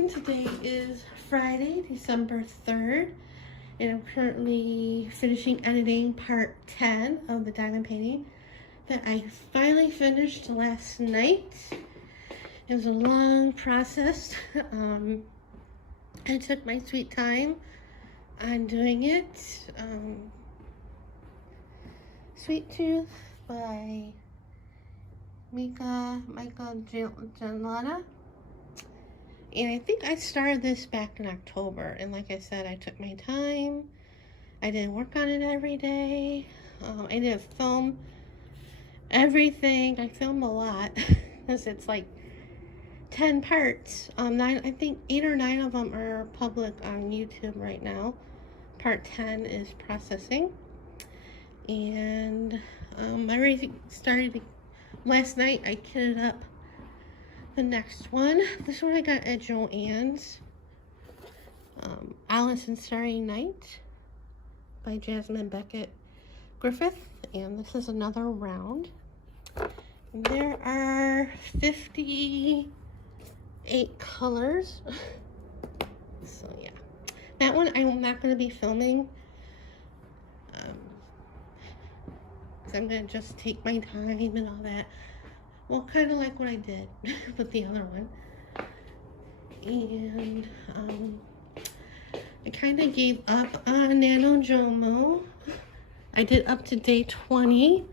morning. Today is Friday, December 3rd, and I'm currently finishing editing part 10 of the diamond painting that I finally finished last night. It was a long process. I took my sweet time on doing it. Sweet Tooth by Michael Gianlotta. And I think I started this back in October, and like I said, I took my time. I didn't work on it every day. I didn't film everything. I filmed a lot because it's like 10 parts. I think 8 or 9 of them are public on YouTube right now. Part 10 is processing, and I already started last night. I kitted up the next one. This one I got at Joann's. Alice and Starry Night by Jasmine Beckett Griffith. And this is another round. And there are 58 colors. So yeah. That one I'm not going to be filming. Because I'm going to just take my time and all that. Well, kind of like what I did with the other one. And I kind of gave up on Nano Jomo. I did up to day 20.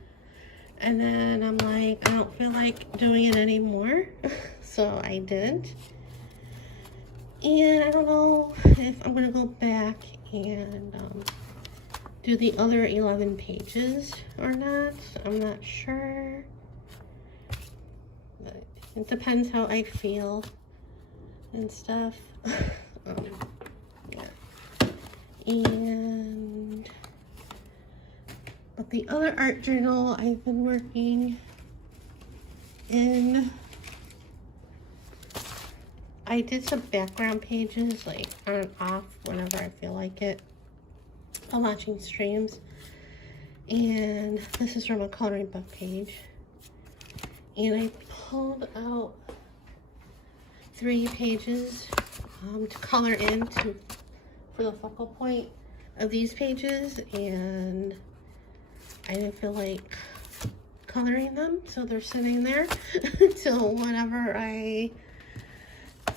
And then I'm like, I don't feel like doing it anymore. So I didn't. And I don't know if I'm going to go back and do the other 11 pages or not. I'm not sure. It depends how I feel and stuff. Yeah. But the other art journal I've been working in, I did some background pages like on and off whenever I feel like it. I'm watching streams, and this is from a coloring book page. And I pulled out 3 pages to color into for the focal point of these pages, and I didn't feel like coloring them, so they're sitting there till whenever I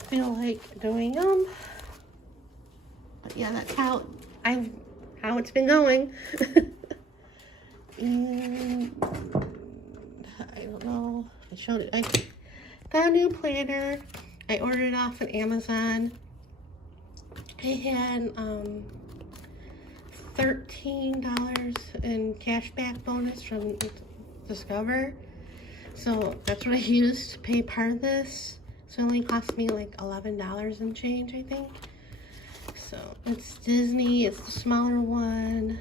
feel like doing them. But yeah, that's how it's been going. And I don't know. I showed it. I got a new planner. I ordered it off of Amazon. I had $13 in cashback bonus from Discover. So that's what I used to pay part of this. So it only cost me like $11 and change, I think. So it's Disney. It's the smaller one.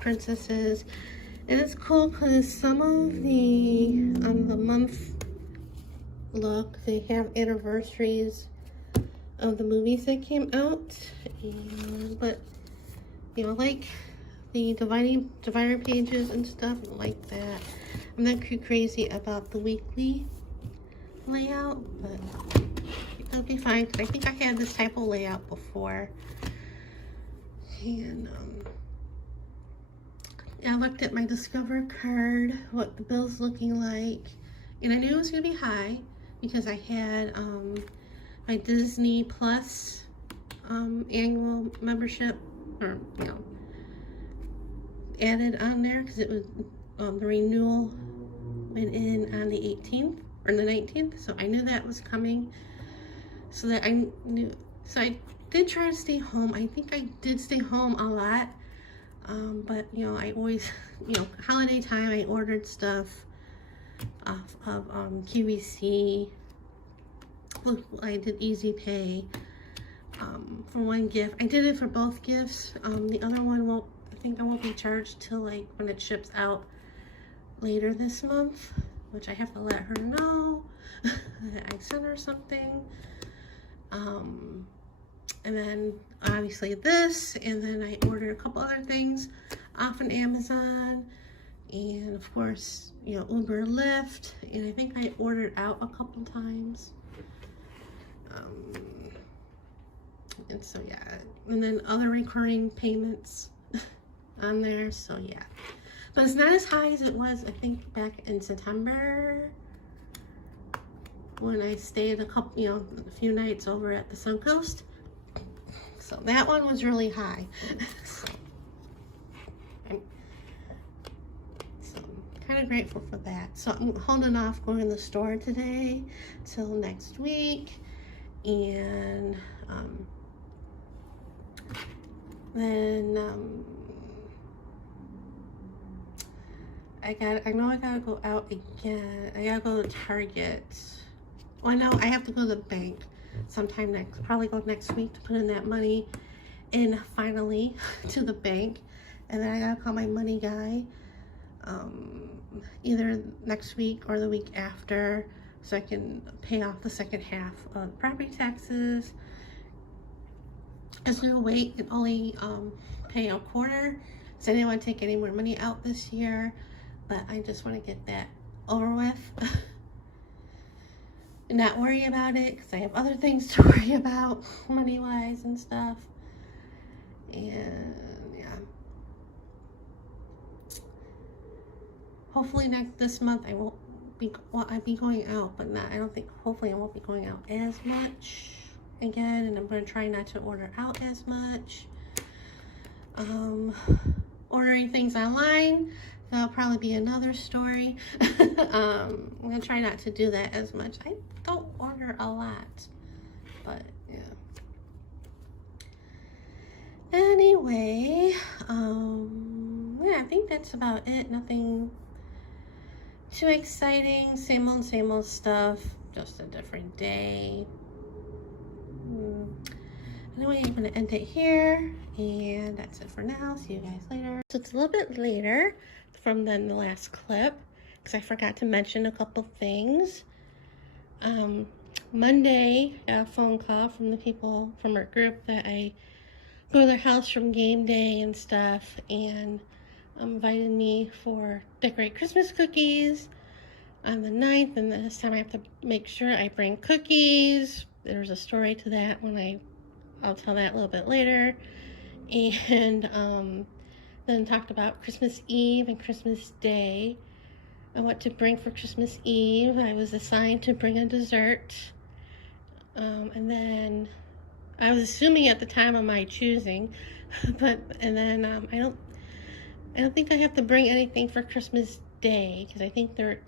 Princesses. And it's cool because some of the month look, they have anniversaries of the movies that came out. And, but you know, like the divider pages and stuff like that. I'm not too crazy about the weekly layout, but it'll be fine. I think I had this type of layout before. And I looked at my Discover card, what the bill's looking like, and I knew it was going to be high because I had my Disney Plus annual membership, or you know, added on there because it was the renewal went in on the 18th or the 19th, so I knew that was coming. So that I knew, so I did try to stay home. I think I did stay home a lot. But you know, I always, you know, holiday time, I ordered stuff off of QVC. I did Easy Pay for one gift. I did it for both gifts. The other one won't, I think I won't be charged till like when it ships out later this month, which I have to let her know that I sent her something. And then obviously this, and then I ordered a couple other things off on Amazon, and of course, you know, Uber, Lyft, and I think I ordered out a couple times. And so, yeah. And then other recurring payments on there. So, yeah. But it's not as high as it was, I think, back in September when I stayed a few nights over at the Suncoast. So that one was really high. So I'm kind of grateful for that. So I'm holding off going to the store today till next week. And then I know I gotta go out again. I gotta go to Target. Well, no, I have to go to the bank sometime probably go next week to put in that money in finally to the bank. And then I gotta call my money guy either next week or the week after so I can pay off the second half of property taxes. I was gonna wait and only pay a quarter because I didn't want to take any more money out this year, but I just want to get that over with and not worry about it because I have other things to worry about money wise and stuff. And yeah, hopefully this month I'll be going out, but hopefully I won't be going out as much again, and I'm going to try not to order out as much. Ordering things online, that'll probably be another story. I'm going to try not to do that as much. I don't order a lot, but yeah. Anyway, yeah, I think that's about it. Nothing too exciting. Same old stuff. Just a different day. Anyway, I'm going to end it here, and that's it for now. See you guys later. So it's a little bit later from the last clip, because I forgot to mention a couple things. Monday, I got a phone call from the people from our group that I go to their house from game day and stuff, and invited me for decorate Christmas cookies on the 9th, and this time I have to make sure I bring cookies. There's a story to that I'll tell that a little bit later. And then talked about Christmas Eve and Christmas Day and what to bring for Christmas Eve. I was assigned to bring a dessert. And then I was assuming at the time of my choosing, and then I don't think I have to bring anything for Christmas Day because I think they're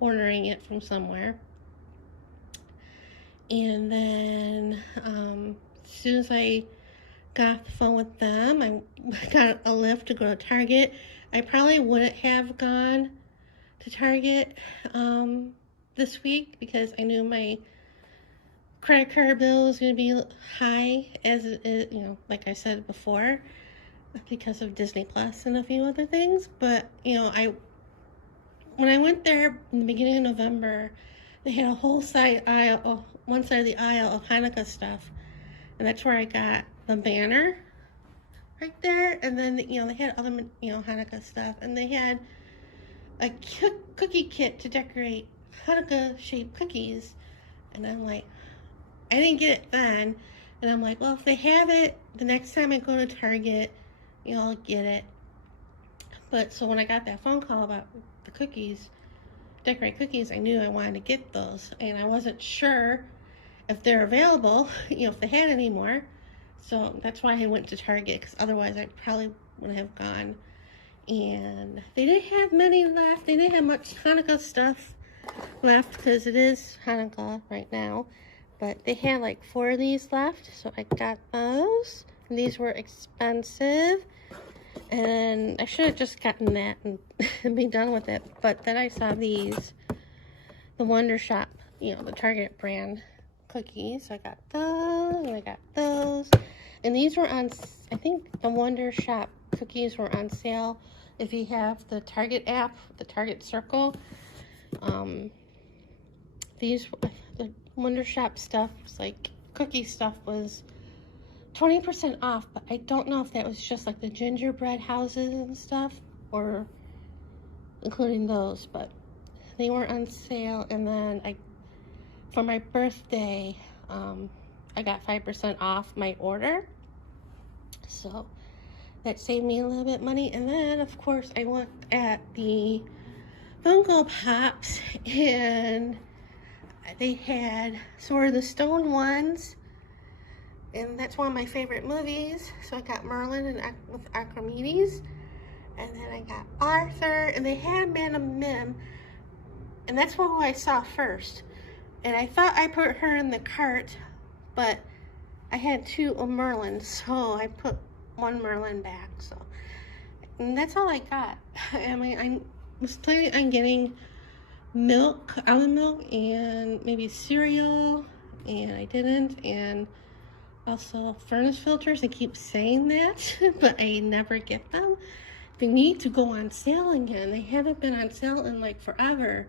ordering it from somewhere. And then as soon as I got off the phone with them, I got a lift to go to Target. I probably wouldn't have gone to Target this week because I knew my credit card bill was going to be high, as it is, like I said before, because of Disney Plus and a few other things. But when I went there in the beginning of November, they had a whole one side of the aisle of Hanukkah stuff, and that's where I got the banner right there. And then they had other Hanukkah stuff, and they had a cookie kit to decorate Hanukkah shaped cookies. And I'm like, I didn't get it then, and I'm like, well, if they have it the next time I go to Target, I'll get it. But so when I got that phone call about the cookies, decorate cookies, I knew I wanted to get those, and I wasn't sure if they're available, if they had any more. So that's why I went to Target, because otherwise I probably wouldn't have gone. And they didn't have many left. They didn't have much Hanukkah stuff left because it is Hanukkah right now. But they had like 4 of these left, so I got those. And these were expensive. And I should have just gotten that and be done with it. But then I saw these, the Wonder Shop, the Target brand cookies. So I got those, and I got those. And these were on, I think the Wonder Shop cookies were on sale if you have the Target app, the Target Circle. The Wonder Shop stuff, like cookie stuff, was 20% off, but I don't know if that was just like the gingerbread houses and stuff, or including those, but they were on sale. And then for my birthday, I got 5% off my order. So that saved me a little bit money. And then, of course, I looked at the Funko Pops, and they had sort of the stone ones, and that's one of my favorite movies. So I got Merlin and with Archimedes, and then I got Arthur, and they had Madame Mim, and that's what I saw first. And I thought I put her in the cart, but I had 2 of Merlin, so I put 1 Merlin back. So, and that's all I got. I mean, I was planning on getting milk, almond milk, and maybe cereal, and I didn't. And also furnace filters. I keep saying that, but I never get them. They need to go on sale again. They haven't been on sale in like forever.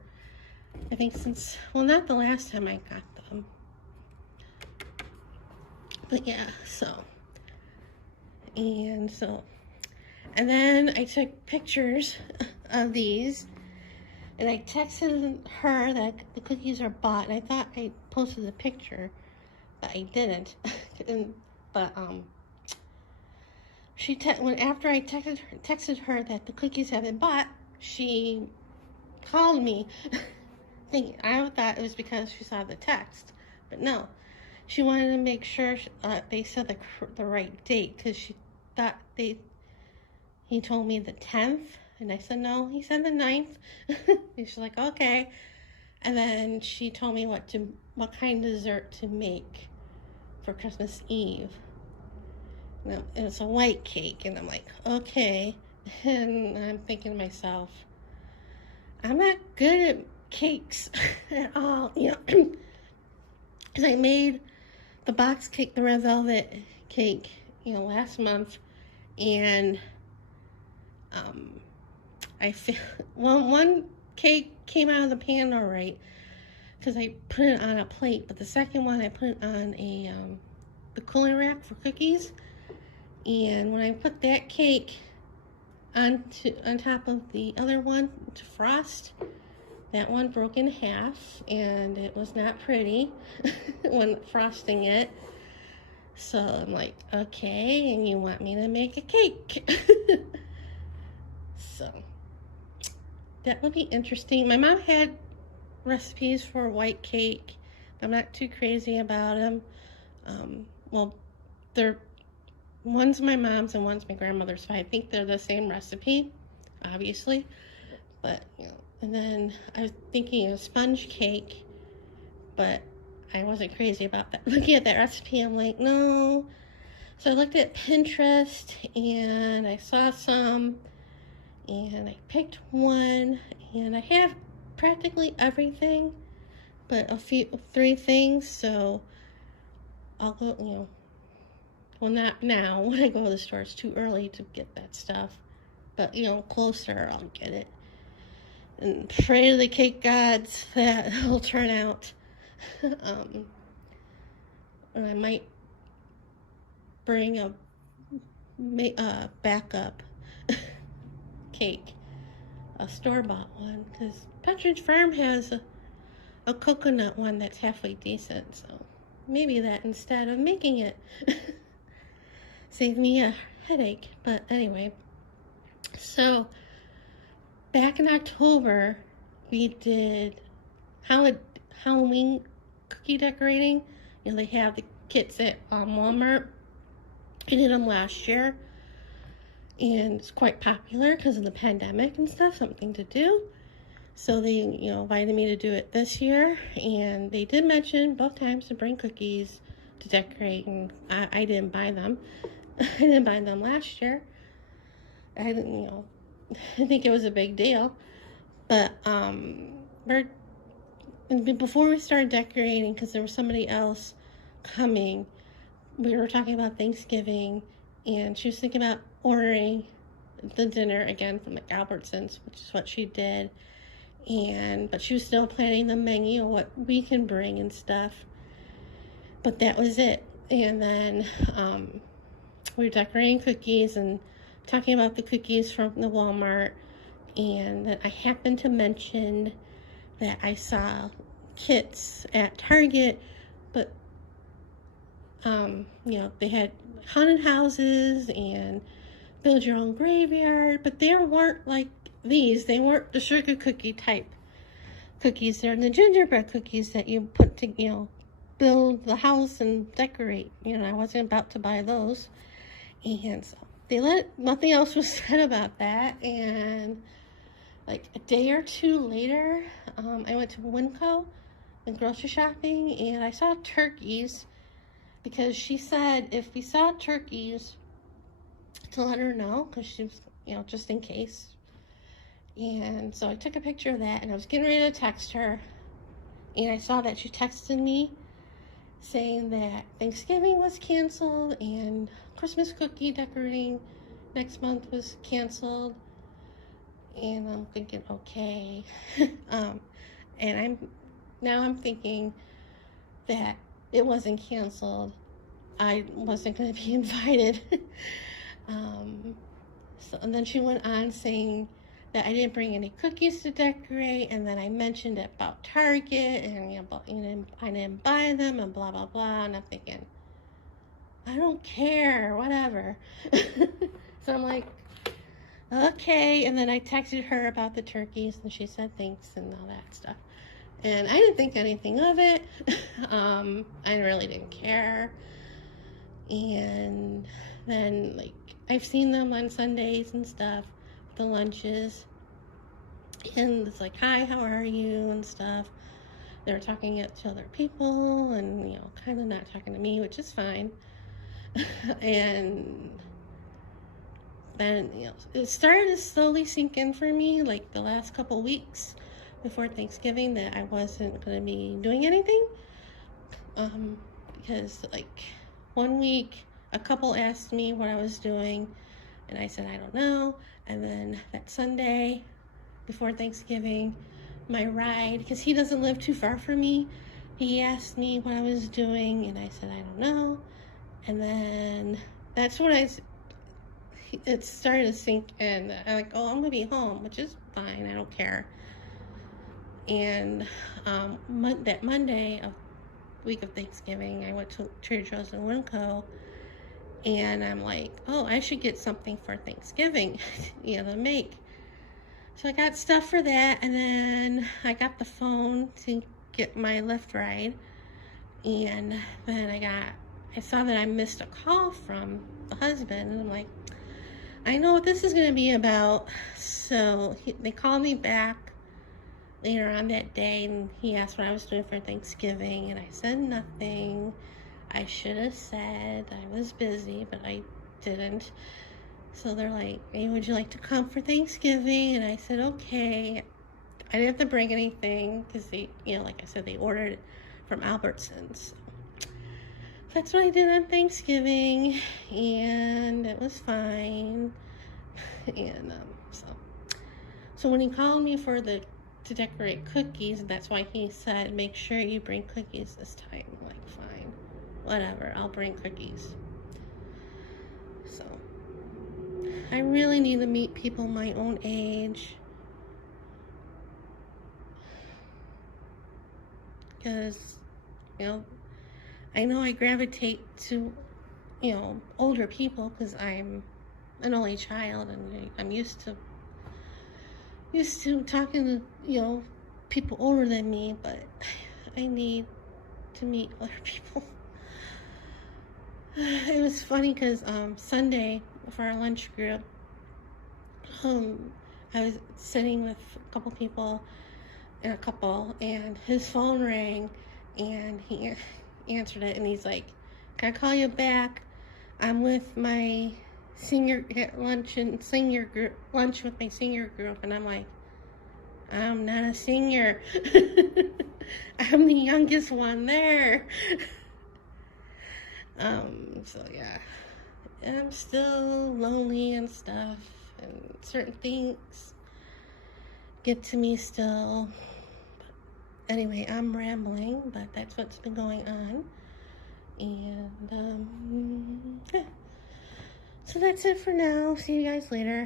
I think since, well, not the last time I got them. But yeah, and then I took pictures of these, and I texted her that the cookies are bought, and I thought I posted the picture, but I didn't. But after I texted her that the cookies have been bought, she called me. I thought it was because she saw the text, but no. She wanted to make sure they said the right date, because she thought he told me the 10th, and I said no, he said the 9th. And she's like, okay. And then she told me what kind of dessert to make for Christmas Eve. And it's a white cake, and I'm like, okay. And I'm thinking to myself, I'm not good at cakes at all, you know, because I made the box cake, the red velvet cake, you know, last month, and I feel one cake came out of the pan all right, because I put it on a plate, but the second one I put it on the cooling rack for cookies, and when I put that cake on top of the other one to frost, that one broke in half, and it was not pretty when frosting it. So I'm like, okay, and you want me to make a cake. So that would be interesting. My mom had recipes for white cake. I'm not too crazy about them. Well, one's my mom's and one's my grandmother's, so I think they're the same recipe, obviously. But, you know, and then I was thinking of sponge cake, but I wasn't crazy about that. Looking at that recipe, I'm like, no. So I looked at Pinterest, and I saw some, and I picked one, and I have practically everything, but 3 things, so I'll go, you know, well, not now. When I go to the store, it's too early to get that stuff, but, you know, closer, I'll get it. And pray to the cake gods that it'll turn out. And I might bring a backup cake, a store-bought one, because Partridge Farm has a coconut one that's halfway decent, so maybe that instead of making it. Save me a headache. But anyway, so back in October, we did Halloween cookie decorating. You know, they have the kits at Walmart. I did them last year, and it's quite popular because of the pandemic and stuff, something to do. So they, you know, invited me to do it this year, and they did mention both times to bring cookies to decorate, and I didn't buy them. I didn't buy them last year. I didn't, you know, I think it was a big deal. But before we started decorating, because there was somebody else coming, we were talking about Thanksgiving, and she was thinking about ordering the dinner again from like Albertsons, which is what she did. But she was still planning the menu, what we can bring and stuff. But that was it. And then we were decorating cookies and talking about the cookies from the Walmart. And then I happened to mention that I saw kits at Target, but You know, they had haunted houses and build your own graveyard, but they weren't like these. They weren't the sugar cookie type cookies. They're the gingerbread cookies that you put to, you know, build the house and decorate. You know, I wasn't about to buy those. And so nothing else was said about that. And like a day or two later, I went to Winco and grocery shopping, and I saw turkeys because she said if we saw turkeys to let her know, because she was, you know, just in case. And so I took a picture of that, and I was getting ready to text her, and I saw that she texted me saying that Thanksgiving was canceled and Christmas cookie decorating next month was canceled. And I'm thinking, okay. And I'm thinking that it wasn't canceled. I wasn't going to be invited. And then she went on saying that I didn't bring any cookies to decorate, and then I mentioned it about Target, and you know, I didn't buy them, and blah blah blah. And I'm thinking, I don't care, whatever. So I'm like, okay. And then I texted her about the turkeys, and she said thanks and all that stuff. And I didn't think anything of it. I really didn't care. And then, like, I've seen them on Sundays and stuff, the lunches. And it's like, hi, how are you? And stuff. They're talking to other people and, you know, kind of not talking to me, which is fine. And then, you know, it started to slowly sink in for me, like the last couple weeks before Thanksgiving, that I wasn't going to be doing anything. Because, like, one week, a couple asked me what I was doing, and I said, I don't know. And then that Sunday, before Thanksgiving, my ride, because he doesn't live too far from me, he asked me what I was doing, and I said, I don't know. And then that's when it started to sink in. I'm like, oh, I'm going to be home, which is fine. I don't care. And that Monday of week of Thanksgiving, I went to Trader Joe's in Winco, and I'm like, oh, I should get something for Thanksgiving, you know, to make. So I got stuff for that, and then I got the phone to get my Lyft ride, and then I saw that I missed a call from the husband, and I'm like, I know what this is going to be about. So they called me back later on that day, and he asked what I was doing for Thanksgiving, and I said nothing. I should have said I was busy, but I didn't. So they're like, hey, would you like to come for Thanksgiving? And I said, okay. I didn't have to bring anything because they, you know, like I said, they ordered it from Albertsons. That's what I did on Thanksgiving, and it was fine. And so when he called me to decorate cookies, that's why he said, make sure you bring cookies this time. I'm like, fine, whatever, I'll bring cookies. So I really need to meet people my own age, because, you know, I know I gravitate to, you know, older people because I'm an only child, and I'm used to talking to, you know, people older than me, but I need to meet other people. It was funny because Sunday for our lunch group, I was sitting with a couple people and his phone rang, and he answered it, and he's like, can I call you back? I'm with my senior at lunch with my senior group. And I'm like, I'm not a senior. I'm the youngest one there. So yeah, I'm still lonely and stuff, and certain things get to me still. But anyway, I'm rambling, but that's what's been going on. And yeah. So that's it for now. See you guys later.